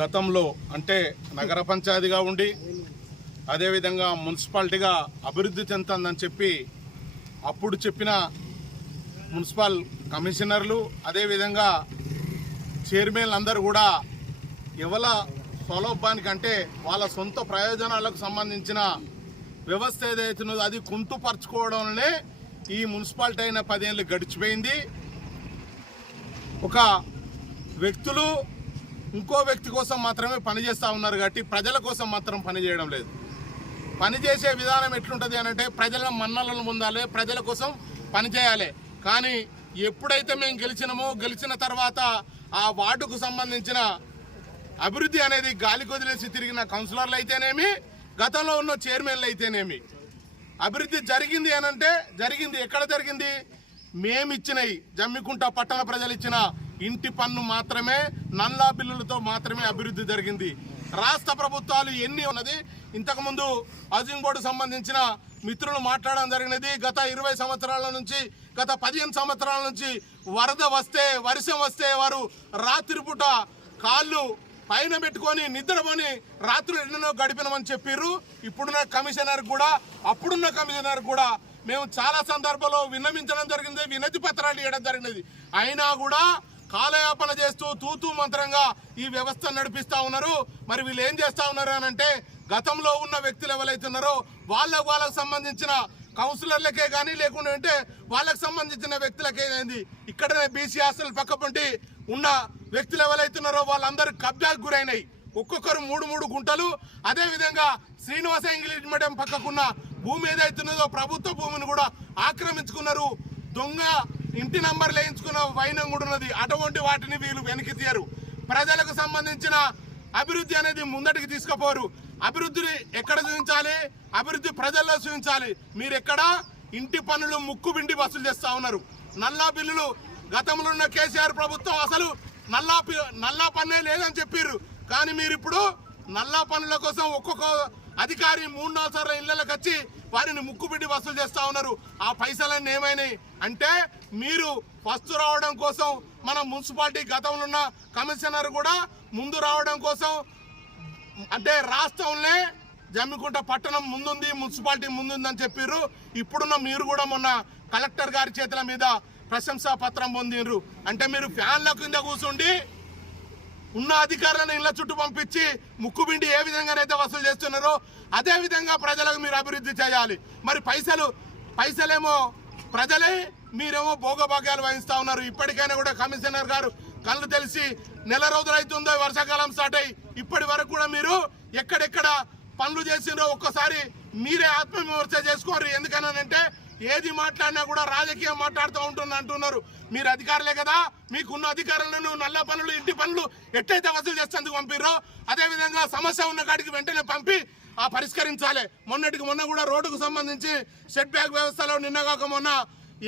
గతంలో అంటే నగర పంచాయతీగా ఉండి అదేవిధంగా మున్సిపాలిటీగా అభివృద్ధి చెందుతుందని చెప్పి అప్పుడు చెప్పిన మున్సిపల్ కమిషనర్లు అదేవిధంగా చైర్మన్లు అందరూ కూడా ఎవల స్వలోభానికంటే వాళ్ళ సొంత ప్రయోజనాలకు సంబంధించిన వ్యవస్థ ఏదైతే ఉన్నదో అది కుంటుపరచుకోవడంలోనే ఈ మున్సిపాలిటీ అయిన పదేళ్ళు గడిచిపోయింది. ఒక వ్యక్తులు ఇంకో వ్యక్తి కోసం మాత్రమే పనిచేస్తూ ఉన్నారు కాబట్టి ప్రజల కోసం మాత్రం పనిచేయడం లేదు. పనిచేసే విధానం ఎట్లుంటుంది అని అంటే ప్రజల మన్నలను పొందాలి ప్రజల కోసం పనిచేయాలి కానీ ఎప్పుడైతే మేము గెలిచినామో గెలిచిన తర్వాత ఆ వార్డుకు సంబంధించిన అభివృద్ధి అనేది గాలి కొదిలేసి తిరిగిన కౌన్సిలర్లు అయితేనేమి గతంలో ఉన్న చైర్మన్లు అయితేనేమి. అభివృద్ధి జరిగింది అని అంటే జరిగింది. ఎక్కడ జరిగింది? మేమిచ్చినవి జమ్మికుంట పట్టణ ప్రజలు ఇచ్చిన ఇంటి పన్ను మాత్రమే నల్లా బిల్లులతో మాత్రమే అభివృద్ధి జరిగింది. రాష్ట్ర ప్రభుత్వాలు ఎన్ని ఉన్నది? ఇంతకుముందు హౌసింగ్ బోర్డు సంబంధించిన మిత్రులు మాట్లాడడం జరిగినది. గత ఇరవై సంవత్సరాల నుంచి గత పదిహేను సంవత్సరాల నుంచి వరద వస్తే వర్షం వస్తే వారు రాత్రిపూట కాళ్ళు పైన పెట్టుకొని నిద్రపోని రాత్రులు ఎన్నో గడిపినామని చెప్పారు ఇప్పుడున్న కమిషనర్ కూడా అప్పుడున్న కమిషనర్ కూడా మేము చాలా సందర్భాల్లో విన్నవించడం జరిగింది వినతి పత్రాలు ఇవ్వడం జరిగినది. అయినా కూడా కాలయాపన చేస్తూ తూతూ మంత్రంగా ఈ వ్యవస్థ నడిపిస్తా ఉన్నారు. మరి వీళ్ళు ఏం చేస్తూ ఉన్నారు అని అంటే గతంలో ఉన్న వ్యక్తులు ఎవరైతే ఉన్నారో వాళ్ళకు వాళ్ళకు సంబంధించిన కౌన్సిలర్లకే కానీ లేకుండా అంటే వాళ్ళకి సంబంధించిన వ్యక్తులకే అయింది ఇక్కడనే బీసీ హాస్టల్ పక్కపంటి ఉన్న వ్యక్తులు ఎవరైతున్నారో వాళ్ళందరూ కబ్జాకు గురైనాయి. ఒక్కొక్కరు మూడు మూడు గుంటలు. అదేవిధంగా శ్రీనివాస ఇంగ్లీష్ మీడియం పక్కకున్న భూమి ఏదైతున్నదో ప్రభుత్వ భూమిని కూడా ఆక్రమించుకున్నారు. దొంగ ఇంటి నంబర్ వేయించుకున్న వైనం కూడా ఉన్నది. అటువంటి వాటిని వీళ్ళు వెనక్కి తీయరు. ప్రజలకు సంబంధించిన అభివృద్ధి అనేది ముందటికి తీసుకుపోరు. అభివృద్ధిని ఎక్కడ చూపించాలి? అభివృద్ధి ప్రజల్లో చూపించాలి. మీరు ఎక్కడ ఇంటి పనులు ముక్కు బిండి వసూలు చేస్తూ ఉన్నారు. నల్లా బిల్లులు గతంలో ఉన్న కేసీఆర్ ప్రభుత్వం అసలు నల్లా పి- నల్లా పన్నే లేదని చెప్పారు కానీ మీరు ఇప్పుడు నల్లా పనుల కోసం ఒక్కొక్క అధికారి మూడు నాలుగు సార్లు ఇళ్ళకి వచ్చి వారిని ముక్కుబిడ్డి వసూలు చేస్తా ఉన్నారు. ఆ పైసలన్నీ ఏమైనాయి? అంటే మీరు ఫస్ట్ రావడం కోసం మన మున్సిపాలిటీ గతంలో ఉన్న కమిషనర్ కూడా ముందు రావడం కోసం అంటే రాష్ట్రంలో జమ్మికుంట పట్టణం ముందుంది మున్సిపాలిటీ ముందుందని చెప్పారు ఇప్పుడున్న మీరు కూడా మొన్న కలెక్టర్ గారి చేతుల మీద ప్రశంసా పత్రం పొందినరు అంటే మీరు ఫ్యాన్ల కింద కూర్చుండి ఉన్న అధికారులను ఇళ్ళ చుట్టూ పంపించి ముక్కుబిండి ఏ విధంగానైతే వసూలు చేస్తున్నారో అదే విధంగా ప్రజలకు మీరు అభివృద్ధి చేయాలి. మరి పైసలు పైసలేమో ప్రజలే మీరేమో భోగభాగ్యాలు వహిస్తూ ఉన్నారు. ఇప్పటికైనా కూడా కమిషనర్ గారు కళ్ళు తెలిసి నెల రోజులు అవుతుందో వర్షాకాలం స్టార్ట్ అయ్యి ఇప్పటి వరకు కూడా మీరు ఎక్కడెక్కడ పనులు చేసిండ్రో ఒక్కసారి మీరే ఆత్మవిమర్శ చేసుకోరు ఎందుకనంటే ఏది మాట్లాడినా కూడా రాజకీయం మాట్లాడుతూ ఉంటుంది అంటున్నారు. మీరు అధికారులే కదా మీకున్న అధికారులను నల్ల పనులు ఇంటి పనులు ఎట్టయితే వసూలు చేసేందుకు పంపిర్రో అదేవిధంగా సమస్య ఉన్న కాడికి వెంటనే పంపి ఆ పరిష్కరించాలి. మొన్నటికి మొన్న కూడా రోడ్డుకు సంబంధించి షెడ్ బ్యాగ్ వ్యవస్థలో నిన్నగాక మొన్న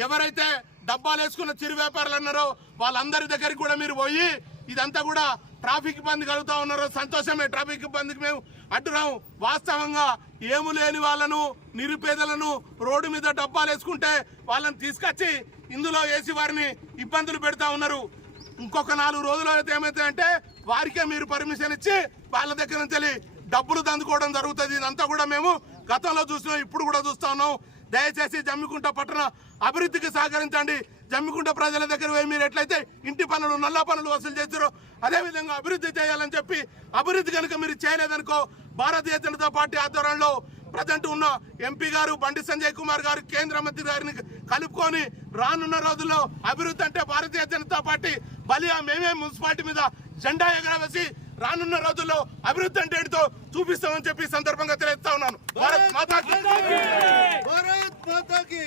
ఎవరైతే డబ్బాలు వేసుకున్న చిరు వ్యాపారులు అన్నారో వాళ్ళందరి దగ్గరికి కూడా మీరు పోయి ఇదంతా కూడా ట్రాఫిక్ ఇబ్బంది కలుగుతా ఉన్నారు సంతోషమే. ట్రాఫిక్ ఇబ్బందికి మేము అడ్డురాము వాస్తవంగా ఏము లేని వాళ్ళను నిరుపేదలను రోడ్డు మీద డబ్బాలు వేసుకుంటే వాళ్ళని తీసుకొచ్చి ఇందులో వేసి వారిని ఇబ్బందులు పెడతా ఉన్నారు. ఇంకొక నాలుగు రోజులు అయితే ఏమైతే అంటే వారికే మీరు పర్మిషన్ ఇచ్చి వాళ్ళ దగ్గర నుంచి వెళ్ళి డబ్బులు దందుకోవడం జరుగుతుంది. ఇదంతా కూడా మేము గతంలో చూసినాం ఇప్పుడు కూడా చూస్తా ఉన్నాం. దయచేసి జమ్మికుంట పట్టణ అభివృద్ధికి సహకరించండి. జమ్మికుంట ప్రజల దగ్గర పోయి మీరు ఎట్లయితే ఇంటి పనులు నల్ల పనులు వసూలు చేస్తారో అదే విధంగా అభివృద్ధి చేయాలని చెప్పి అభివృద్ధి కనుక మీరు చేయలేదనుకో భారతీయ జనతా పార్టీ ఆధ్వర్యంలో ప్రజెంట్ ఉన్న ఎంపీ గారు బండి సంజయ్ కుమార్ గారు కేంద్ర మంత్రి గారిని కలుపుకొని రానున్న రోజుల్లో అభివృద్ధి అంటే భారతీయ జనతా పార్టీ బలియా మేమే మున్సిపాలిటీ మీద జెండా ఎగరవేసి రానున్న రోజుల్లో అభివృద్ధి అంటే ఏంటో చూపిస్తామని చెప్పి సందర్భంగా తెలియజేస్తా ఉన్నాను. భారత్ మాతాకి. భారత్ మాతాకి.